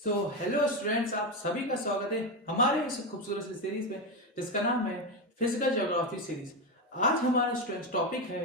Hello students, आप सभी का स्वागत है हमारे इस खूबसूरत सी सीरीज में जिसका नाम है फिजिकल ज्योग्राफी सीरीज। आज हमारा स्टूडेंट्स टॉपिक है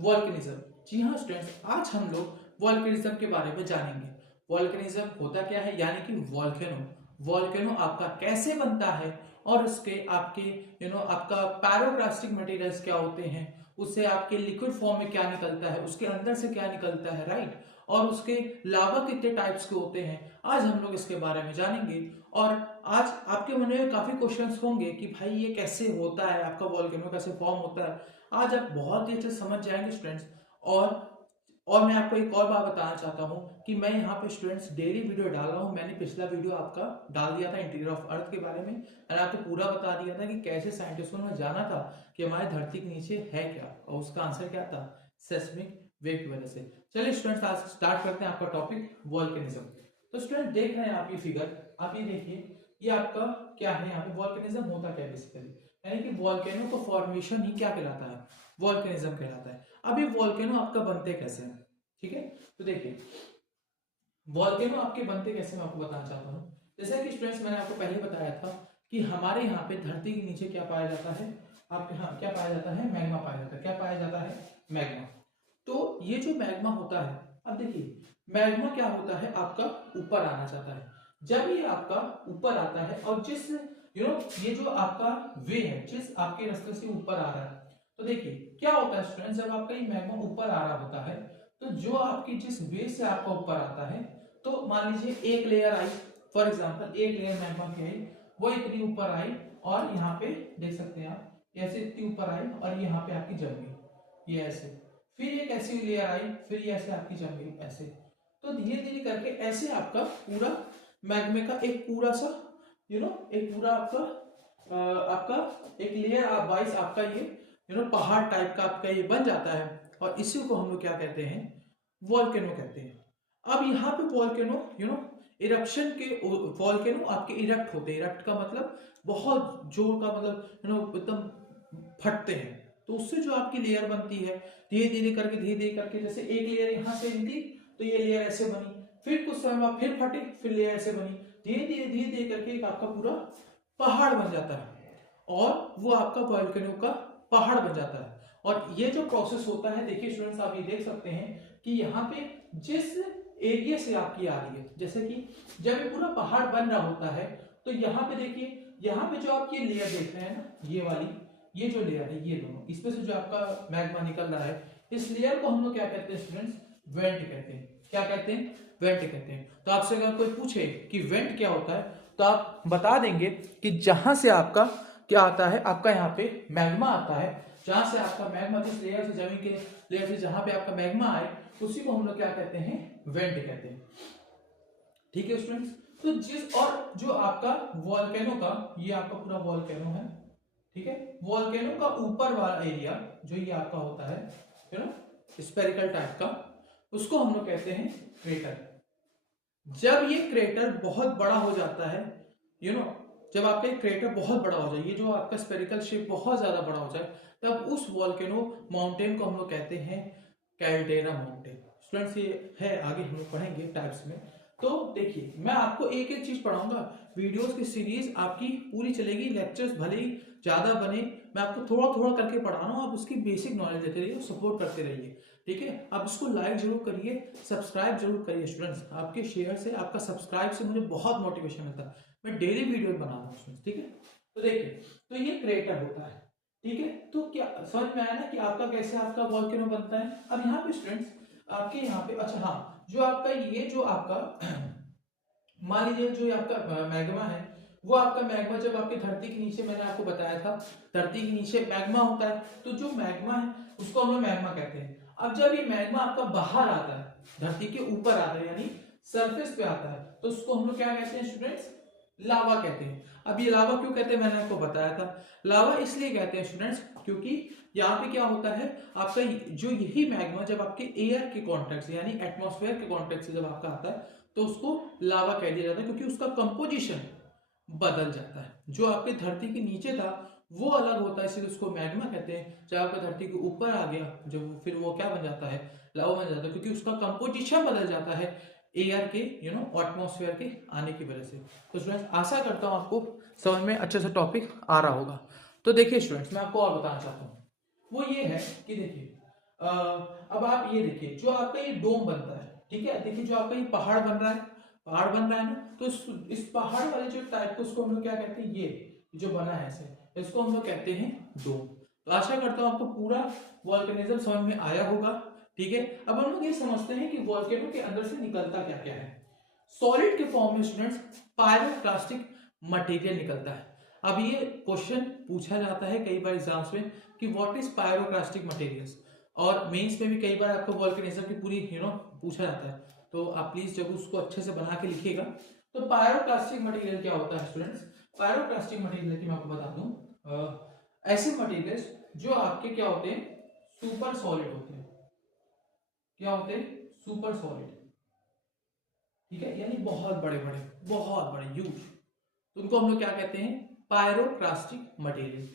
वॉल्केनिज्म। जी हाँ स्टूडेंट्स, आज हम लोग वॉल्केनिज्म के बारे में जानेंगे। वॉल्केनिज्म होता क्या है, यानी कि वॉल्केनो वॉल्केनो आपका कैसे बनता है और उसके आपके आपका पैरोक्लास्टिक मटेरियल्स क्या होते हैं, उससे आपके लिक्विड फॉर्म में क्या निकलता है, उसके अंदर से क्या निकलता है, राइट। और उसके लावा कितने टाइप्स के होते हैं, आज हम लोग इसके बारे में जानेंगे। और आज आपके मन में काफी क्वेश्चंस होंगे कि भाई ये कैसे होता है, आपका वॉल्केनो कैसे फॉर्म होता है। आज आप बहुत ही अच्छे से समझ जाएंगे स्टूडेंट्स। और मैं आपको एक और बात बताना चाहता हूँ कि मैं यहाँ पे स्टूडेंट्स डेली वीडियो डाल रहा हूँ। मैंने पिछला वीडियो आपका डाल दिया था इंटीरियर ऑफ अर्थ के बारे में। मैंने आपको पूरा बता दिया था कि कैसे साइंटिस्टों ने जाना था कि हमारे धरती के नीचे है क्या, और उसका आंसर क्या था, सेस्मिक वेव की वजह से। चलिए स्टूडेंट्स, आज स्टार्ट करते हैं आपका टॉपिक वॉल्केनिज्म। तो स्टूडेंट देख रहे हैं आप ये फिगर, आप ये देखिए, ये आपका क्या है, यहाँ पे वॉल्केनिज्म होता क्या बेसिकली, यानी कि वॉल्केनो का फॉर्मेशन ही क्या कहलाता है, वॉल्केनिज्म कहलाता है। अब ये वॉल्केनो आपका बनते कैसे हैं, ठीक है। तो देखिए वॉल्केनो आपके बनते कैसे मैं आपको बताना चाहता हूँ। जैसा कि स्टूडेंट्स मैंने आपको पहले बताया था कि हमारे यहाँ पे धरती के नीचे क्या पाया जाता है, आपके यहाँ क्या पाया जाता है, मैग्मा पाया जाता है। क्या पाया जाता है, मैग्मा। तो ये जो मैग्मा होता है, अब देखिए मैग्मा क्या होता है, आपका ऊपर आना चाहता है। जब ये आपका ऊपर आता है और जिस ये जो आपका वे है, जिस आपके रास्ते से ऊपर आ रहा है, तो देखिए क्या होता है स्टूडेंट, जब आपका ये मैग्मा ऊपर आ रहा होता है तो जो आपकी जिस वे से आपका ऊपर आता है, तो मान लीजिए एक लेयर आई, फॉर एग्जांपल एक लेयर मैग्मा की आई, वो इतनी ऊपर आई और यहाँ पे देख सकते हैं आप, ऐसे इतनी ऊपर आई और यहाँ पे आपकी जम गई, ये ऐसे। फिर एक ऐसी लेयर आई, फिर ये ऐसे आपकी जम गई ऐसे। तो धीरे धीरे करके ऐसे आपका पूरा मैग्मे का एक पूरा सा एक पूरा आपका एक लेयर वाइज आपका ये पहाड़ टाइप का आपका ये बन जाता है। और इसी को हम लोग क्या कहते हैं, वॉल्केनो कहते हैं। अब यहाँ पे वॉल्केनो इरप्शन के वॉल्केनो आपके इरप्ट होते हैं। इरप्ट का मतलब बहुत जोर का, मतलब एकदम फटते हैं। तो उससे जो आपकी लेयर बनती है, धीरे धीरे करके जैसे एक लेयर यहाँ से निकली तो ये लेयर ऐसे बनी, फिर कुछ समय बाद फिर फटी, फिर लेयर ऐसे बनी, धीरे धीरे करके एक आपका पूरा पहाड़ बन जाता है और वो आपका वॉल्केनो का पहाड़ बन जाता है। और ये जो प्रोसेस होता है, देखिए स्टूडेंट्स आप ये देख सकते हैं कि यहाँ पे जिस एरिया से आपकी आ रही है, जैसे कि जब ये पूरा पहाड़ बन रहा होता है तो यहाँ पे देखिए, यहाँ पे जो आप ये लेयर देख रहे हैं ना, ये वाली, ये जो लेयर है, ये दोनों, इसमें से जो आपका मैग्मा निकल रहा है, इस लेयर को हम लोग क्या कहते हैं स्टूडेंट्स, वेंट कहते हैं। क्या कहते हैं, वेंट कहते हैं। तो आपसे अगर कोई पूछे कि वेंट क्या होता है, तो आप बता देंगे कि जहां से आपका क्या आता है, आपका यहाँ पे मैग्मा आता है, जहां से आपका मैग्मा, जिस लेयर से, जमीन के लेयर से जहां पे आपका मैग्मा आए, उसी को हम लोग क्या कहते हैं, वेंट कहते हैं। ठीक है स्टूडेंट्स। तो जिस और जो आपका वॉल्केनो का, ये आपका पूरा वॉल्केनो है, ठीक है। वॉल्केनो का ऊपर वाला एरिया जो ये आपका होता है स्पेरिकल टाइप का, उसको हम लोग कहते हैं क्रेटर। जब ये क्रेटर बहुत बड़ा हो जाता है, यू नो जब आपका एक क्रेटर बहुत बड़ा हो जाए, ये जो आपका स्पेरिकल शेप बहुत ज्यादा बड़ा हो जाए, तब उस वॉल्केनो माउंटेन को हम लोग कहते हैं कैल्डेरा माउंटेन। स्टूडेंट्स ये है, आगे हम लोग पढ़ेंगे टाइप्स में। तो देखिए मैं आपको एक एक चीज पढ़ाऊंगा, वीडियोस की सीरीज आपकी पूरी चलेगी, लेक्चर्स भले ही ज्यादा बने, मैं आपको थोड़ा थोड़ा करके पढ़ा रहा हूँ, आप उसकी बेसिक नॉलेज देते रहिए, सपोर्ट करते रहिए, ठीक है। आप इसको लाइक जरूर करिए, सब्सक्राइब जरूर करिए स्टूडेंट्स। आपके शेयर से, आपका सब्सक्राइब से मुझे बहुत मोटिवेशन मिलता है, मैं डेली वीडियो बना रहा हूँ स्टूडेंट्स, ठीक है। तो देखिए, तो ये क्रेटर होता है, ठीक है। तो क्या समझ में आया ना कि आपका कैसे आपका वॉल्केनो बनता है। अब यहाँ पे स्टूडेंट्स आपके यहाँ पे, अच्छा हाँ, जो आपका ये जो आपका मान लीजिए जो आपका मैग्मा है, वो आपका मैग्मा जब आपके धरती के नीचे, मैंने आपको बताया था धरती के नीचे मैग्मा होता है, तो जो मैग्मा है उसको हम लोग मैग्मा कहते हैं। अब जब ये मैग्मा आपका बाहर आता है, धरती के ऊपर आता है, यानी सरफेस पे आता है, तो उसको हम लोग क्या कहते हैं स्टूडेंट्स, लावा कहते हैं। अब ये लावा क्यों कहते हैं, मैंने आपको बताया था। लावा इसलिए कहते हैं स्टूडेंट्स क्योंकि यहाँ पे क्या होता है, आपका जो यही मैग्मा जब आपके एयर के कॉन्टेक्ट से, यानी एटमॉस्फेयर के कॉन्टेक्ट से जब आपका आता है, तो उसको लावा कह दिया जाता है, क्योंकि उसका कंपोजिशन बदल जाता है। जो आपके धरती के नीचे था वो अलग होता है, इसलिए उसको मैग्मा कहते हैं। जब आपका धरती के ऊपर आ गया, जब फिर वो क्या बन जाता है, लावा बन जाता है, क्योंकि उसका कंपोजिशन बदल जाता है, एयर के एटमॉस्फेयर के आने की वजह से। तो स्टूडेंट्स आशा करता हूँ आपको समझ में अच्छे से टॉपिक आ रहा होगा। तो देखिए स्टूडेंट्स, मैं आपको और बताना चाहता हूँ, वो ये है कि देखिए अब आप ये देखिए जो आपका ये डोम बनता है, ठीक है, देखिए जो आपका ये पहाड़ बन रहा है, पहाड़ बन रहा है ना, तो इस पहाड़ वाले जो टाइप को उसको हम लोग क्या कहते हैं, ये जो बना है ऐसे, इसको हम लोग कहते हैं डोम। तो आशा करता हूँ आपको पूरा वॉल्केनिज्म समझ में आया होगा, ठीक है। अब हम लोग ये समझते हैं कि वॉल्केनो के अंदर से निकलता क्या क्या है। सॉलिड के फॉर्म में स्टूडेंट्स पायरोक्लास्टिक मटेरियल निकलता है। अब ये क्वेश्चन पूछा जाता है कई बार एग्जाम्स में कि व्हाट इज पायरोक्लास्टिक मटेरियल्स, और मेंस में भी कई बार आपको वॉल्केनिज्म की पूरी पूछा जाता है। तो आप प्लीज जब उसको अच्छे से बना के लिखिएगा। तो पायरोक्लास्टिक मटेरियल क्या होता है स्टूडेंट्स? पायरोक्लास्टिक मटेरियल की मैं आपको बता दूं, ऐसे मटेरियल्स जो आपके क्या होते हैं, सुपर सॉलिड होते हैं। क्या होते हैं? सुपर सॉलिड, ठीक है, यानी बहुत बड़े ह्यूज। तो उनको हम लोग क्या कहते हैं? Pyroclastic material.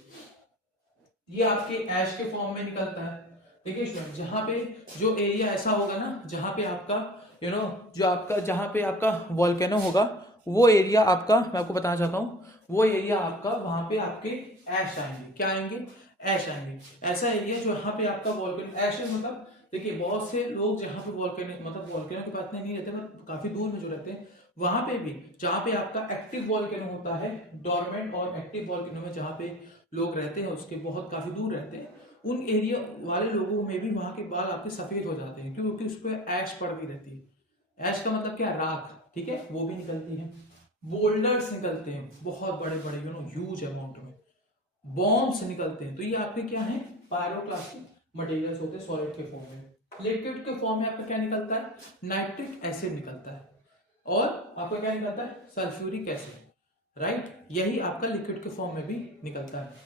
ये आपके ऐश के फॉर्म में निकलता है। देखिए स्टूडेंट, जहां पे जो एरिया ऐसा होगा ना, जहां पे आपका जो आपका जहां पे आपका वॉल्केनो होगा, वो एरिया आपका, मैं आपको बताना चाहता हूँ, वो एरिया आपका वहां पे आपके ऐश आएंगे। क्या आएंगे? ऐश आएंगे। ऐसा एरिया जो यहाँ पे आपका वॉल्केनो ऐश मतलब, देखिए बहुत से लोग जहाँ पे वॉल्केनो मतलब वॉल्केनो के पास नहीं रहते, मतलब काफी दूर में जो रहते हैं, वहां पे भी जहाँ पे आपका एक्टिव वॉल्केनो होता है, डोरमेंट और एक्टिव वॉल्केनो में जहाँ पे लोग रहते हैं उसके बहुत काफी दूर रहते हैं, उन एरिया वाले लोगों में भी वहां के बाल आपके सफेद हो जाते हैं, क्योंकि उस पर ऐश पड़ती रहती है। ऐश का मतलब क्या? राख, ठीक है, वो भी निकलती है। बोल्डर्स निकलते हैं बहुत बड़े बड़े ह्यूज अमाउंट में। बॉम्ब्स निकलते हैं। तो ये आपके क्या है? पायरोक्लास्टिक मटेरियल्स होते हैं सॉलिड के फॉर्म में। लिक्विड के फॉर्म में आपका क्या निकलता है? नाइट्रिक एसिड निकलता है। और आपका क्या निकलता है? Sulphuric acid, right. यही आपका लिक्विड के फॉर्म में भी निकलता है।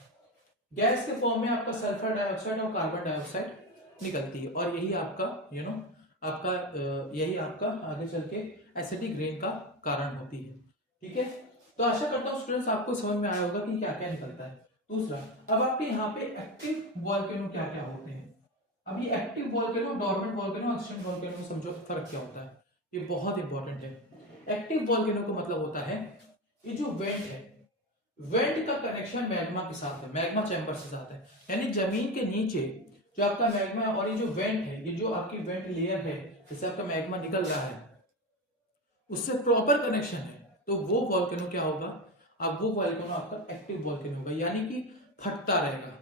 गैस के फॉर्म में आपका सल्फर डाइऑक्साइड और कार्बन डाइऑक्साइड निकलती है, और यही आपका आपका यही आपका आगे चल के एसिडिक रेन का कारण होती है, ठीक है। तो आशा करता हूँ स्टूडेंट्स आपको समझ में आया होगा कि क्या क्या निकलता है। दूसरा, अब आपके यहाँ पे एक्टिव वॉल्केनो क्या क्या होते हैं। अब ये active volcano, dormant volcano, extinct volcano, समझो फर्क क्या होता है, ये बहुत इंपॉर्टेंट है। एक्टिव वॉल्केनो का मतलब होता है ये जो वेंट है, वेंट का कनेक्शन मैग्मा के साथ है, मैग्मा चैम्बर से साथ है, यानी जमीन के नीचे जो आपका मैग्मा है, और ये जो वेंट है, ये जो आपकी वेंट लेयर है, जैसे आपका मैग्मा निकल रहा है, उससे प्रॉपर कनेक्शन है, तो वो वॉल्केनो क्या होगा? अब वो वॉल्केनो आपका एक्टिव वॉल्केनो होगा, यानी कि फटता रहेगा,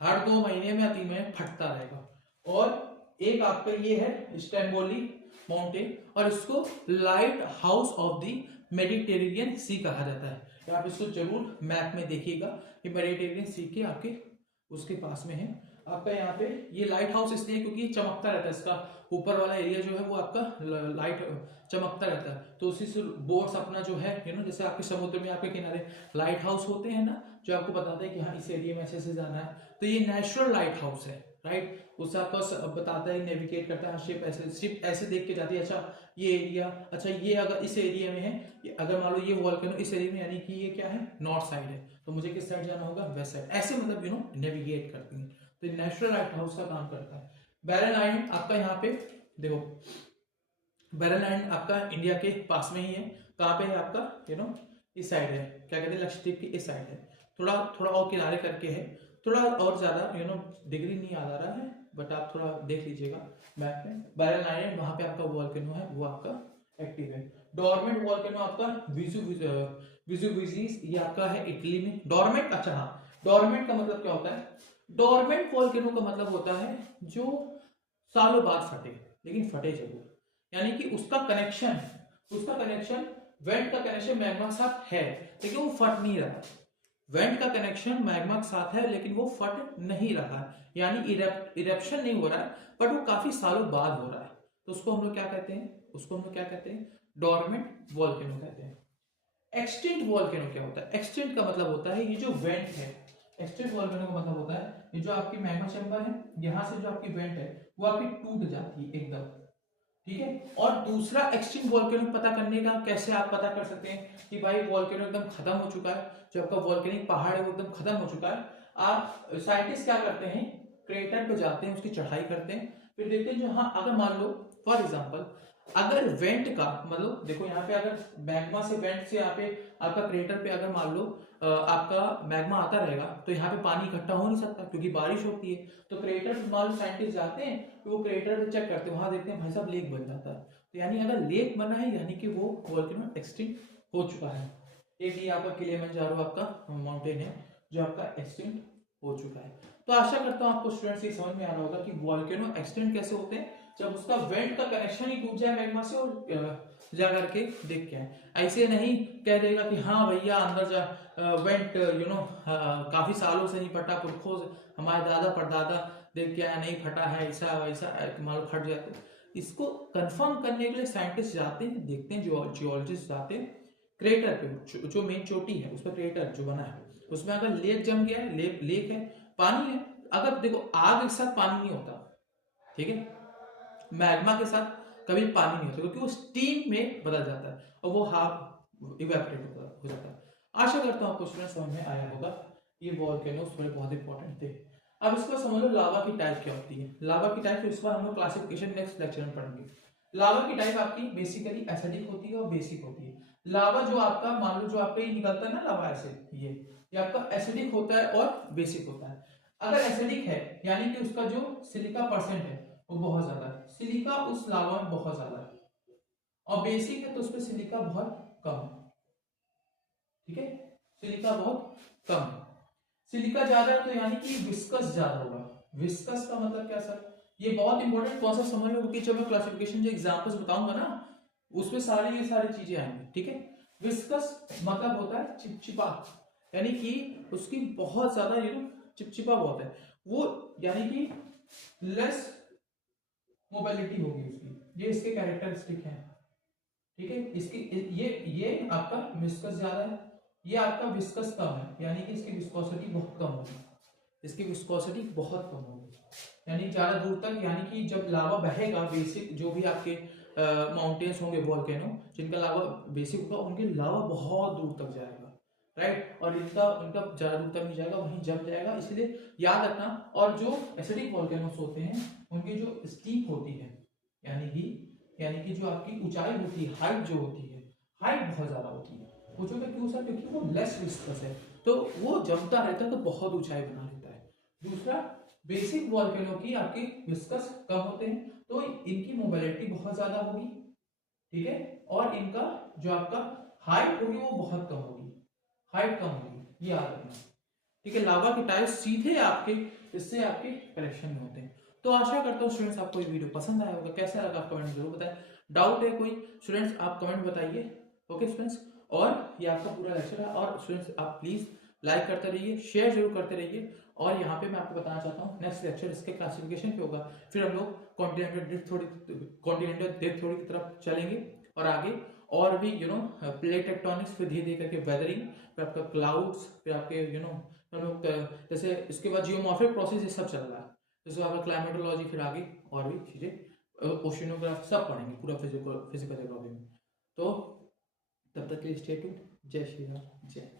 हर 2 महीने में या 3 महीने फटता रहेगा। और एक आपका ये है स्टैम्बोली माउंटेन, और इसको lighthouse of the Mediterranean sea कहा जाता है। आप इसको जरूर मैप में देखिएगा कि मेडिटेरेनियन सी के आपके उसके पास में है आपका। यहाँ पे ये लाइट हाउस इसलिए क्योंकि चमकता रहता है, इसका ऊपर वाला एरिया जो है वो आपका लाइट चमकता रहता है, तो उसी से बोट्स अपना जो है जैसे आपके समुद्र में आपके किनारे लाइट हाउस होते हैं ना, जो आपको बताते हैं कि हाँ इस एरिया में ऐसे से जाना है, तो ये नेचुरल लाइट हाउस है, राइट। उससे आपको बताता है, नेविगेट करता है, शिप ऐसे देख के जाती है, अच्छा ये एरिया, अच्छा ये अगर इस एरिया में है, अगर मान लो ये वॉल्केनो इस एरिया में, यानी कि ये क्या है? नॉर्थ साइड है, तो मुझे किस साइड जाना होगा? West side. ऐसे मतलब नेविगेट करती है, तो नेचुरल लाइट हाउस का काम करता है। बैरन आइलैंड आपका यहाँ पे देखो, बैरन आइलैंड आपका इंडिया के पास में ही है। कहाँ पे है आपका? इस साइड है, क्या कहते हैं, लक्षद्वीप की इस साइड है, थोड़ा थोड़ा और किनारे करके है, थोड़ा और ज्यादा डिग्री नहीं याद आ रहा है, बट आप थोड़ा देख लीजिएगा मैप में। बैरन आइलैंड वहां पे आपका वॉल्केनो है, वो आपका एक्टिव है। डोरमेंट वॉल्केनो आपका वेसुविजुस, ये आपका है इटली में। डोरमेंट, अच्छा हाँ, डोरमेंट का मतलब क्या होता है? डोरमेंट वॉल्केनो का मतलब होता है जो सालों बाद फटे, लेकिन फटे जरूर, यानी कि उसका कनेक्शन वेंट का कनेक्शन मैग्मा के साथ है, लेकिन वो फट नहीं रहा। वेंट का कनेक्शन मैग्मा के साथ है, लेकिन वो फट नहीं रहा है, यानी इरेप्शन नहीं हो रहा है, बट वो काफी सालों बाद हो रहा है। तो उसको हम लोग क्या कहते हैं? डोरमेंट वॉल्केनो कहते हैं। एक्सटिंक्ट वॉल्केनो क्या होता है? एक्सटिंक्ट का मतलब होता है ये जो वेंट है, एक्सटिंक्ट वॉल्केनो का मतलब होता है ये जो आपकी मैग्मा चैम्बर है, यहां से जो आपकी वेंट है वो आपकी टूट जाती है एकदम, ठीक है। और दूसरा एक्सटिंक्ट वॉल्केनो पता करने का कैसे आप पता कर सकते हैं कि भाई वॉल्केनो एकदम खत्म हो चुका है, जो आपका वॉल्केनिक पहाड़ है वो एकदम खत्म हो चुका है। आप साइंटिस्ट क्या करते हैं? क्रेटर पे जाते हैं, उसकी चढ़ाई करते हैं, फिर देखते हैं जो, हाँ अगर मान लो फॉर एग्जांपल अगर वेंट का मतलब देखो यहाँ पे अगर मैग्मा से वेंट से यहाँ पे आपका क्रेटर पे अगर मान लो आपका मैग्मा आता रहेगा तो यहाँ पे पानी इकट्ठा हो नहीं सकता क्योंकि बारिश होती है। तो क्रेटर मान लो साइंटिस्ट जाते हैं तो वो क्रेटर चेक करते हैं, वहां देखते हैं भाई साहब लेक बन जाता है। तो यानी अगर लेक बना है यानी कि वो वोल्केनो एक्सटिंक्ट हो चुका है। एक ये आपका किलिमंजारो आपका माउंटेन है जो आपका एक्सटिंक्ट हो चुका है। तो आशा करता हूँ आपको स्टूडेंट्स ये समझ में आ रहा होगा कि वोल्केनो एक्सटिंक्ट कैसे होते हैं, जब उसका वेंट का कनेक्शन ही टूट जाए मैग्मा से और जा करके देख के आए। ऐसे नहीं कह देगा कि हाँ भैया अंदर जा वेंट काफी सालों से नहीं फटा, पुरखों से हमारे दादा परदादा देख के आया नहीं फटा है, ऐसा वैसा मान लो फट जाते। इसको कंफर्म करने के लिए साइंटिस्ट जाते हैं, देखते हैं, जियोलॉजिस्ट जाते हैं क्रेटर पे, जो मेन चोटी है उस पर क्रेटर जो बना है उसमें अगर लेक जम गया है, लेक है, पानी है। अगर देखो आग एक साथ पानी नहीं होता, ठीक है, मैग्मा के साथ कभी पानी नहीं होता क्योंकि वो स्टीम में बदल जाता है और वो हाफ इवेपोरेट हो जाता है। आशा करता हूँ आपको स्टूडेंट समझ में आया होगा। ये वोल्केनोस थोड़े बहुत इंपॉर्टेंट थे। अब इसके बाद समझ लो लावा की टाइप क्या होती है। लावा की टाइप इस बार हम लोग क्लासिफिकेशन नेक्स्ट लेक्चर में पढ़ेंगे। लावा की टाइप आपकी बेसिकली एसिडिक होती है और बेसिक होती है। लावा जो आपका मान लो जो आपका ये निकलता है ना लावा एसिड, ये आपका एसिडिक होता है और बेसिक होता है। अगर एसिडिक है यानी कि उसका जो सिलिका परसेंट है वो बहुत ज्यादा है, सिलिका उस लावा में बहुत ज्यादा है। और बेसिक है तो उसमें सिलिका बहुत कम है, ठीक है, सिलिका बहुत कम है। सिलिका ज्यादा है तो यानी कि विस्कस ज्यादा होगा। विस्कस का मतलब क्या सर, ये बहुत इंपॉर्टेंट कॉन्सेप्ट समझ लो क्योंकि जब मैं क्लासिफिकेशन जो एग्जांपल्स बताऊंगा ना उसमें ये सारी चीजें आएंगी, ठीक है। विस्कस मतलब होता है चिपचिपा, यानी कि उसकी बहुत ज्यादा चिपचिपा बहुत है वो, यानी कि लेस मोबिलिटी होगी उसकी, ये इसके कैरेक्टरिस्टिक है, ठीक है। इसकी ये आपका विस्कस ज्यादा है, ये आपका विस्कस कम है, यानी कि इसकी विस्कोसिटी बहुत कम होगी, इसकी विस्कोसिटी बहुत कम होगी, यानी ज्यादा दूर तक, यानी कि जब लावा बहेगा बेसिक जो भी आपके माउंटेन्स होंगे वोल्केनो जिनका लावा बेसिक होगा उनके लावा बहुत दूर तक जाएगा, राइट, और इनका इनका ज्यादा दूर तक नहीं जाएगा, वहीं जम जाएगा, इसलिए याद रखना। और जो एसिडिक वोल्केनोस होते हैं उनकी जो स्टीप होती है यानी कि जो आपकी ऊंचाई होती है, हाइट जो होती है, हाइट बहुत ज्यादा होती है। पूछोगे क्यों सर, क्योंकि वो लेस विस्कस है तो वो जमता रहता है तो बहुत ऊंचाई बना लेता है। दूसरा, बेसिक वोल्केनो की आपकी विस्कस कम होते हैं तो इनकी मोबिलिटी बहुत ज्यादा होगी, ठीक है, और इनका जो आपका हाइट होगी वो बहुत कम होगी, हाइट कम होगी, ये याद रखना, ठीक है। लावा के टाइप सीधे आपके इससे आपके करेक्शन में होते हैं। तो आशा करता हूँ स्टूडेंट्स आपको ये वीडियो पसंद आया होगा, कैसा लगा आप कमेंट जरूर बताएं, डाउट है कोई स्टूडेंट्स आप कमेंट बताइए, ओके स्टूडेंट्स। और ये आपका पूरा लेक्चर है और स्टूडेंट्स आप प्लीज लाइक करते रहिए, शेयर जरूर करते रहिए। और यहाँ पे मैं आपको बताना चाहता हूँ नेक्स्ट लेक्चर इसके क्लासिफिकेशन पे होगा, फिर हम लोग कॉन्टिनेंटल ड्रिफ्ट थ्योरी की तरफ चलेंगे और आगे और भी प्लेट टेक्टोनिक्स, फिर धीरे धीरे करके वेदरिंग, फिर आपका क्लाउड्स, फिर आपके जैसे इसके बाद जियोमॉर्फिक प्रोसेस ये सब चल रहा है, जैसे आपका क्लाइमेटोलॉजी, फिर आगे और भी चीजें ओशिनोग्राफ सब पढ़ेंगे पूरा फिजिकल ज्योग्राफी में। तो तब तक के लिए स्टे ट्यून्ड। जय श्री राम, जय।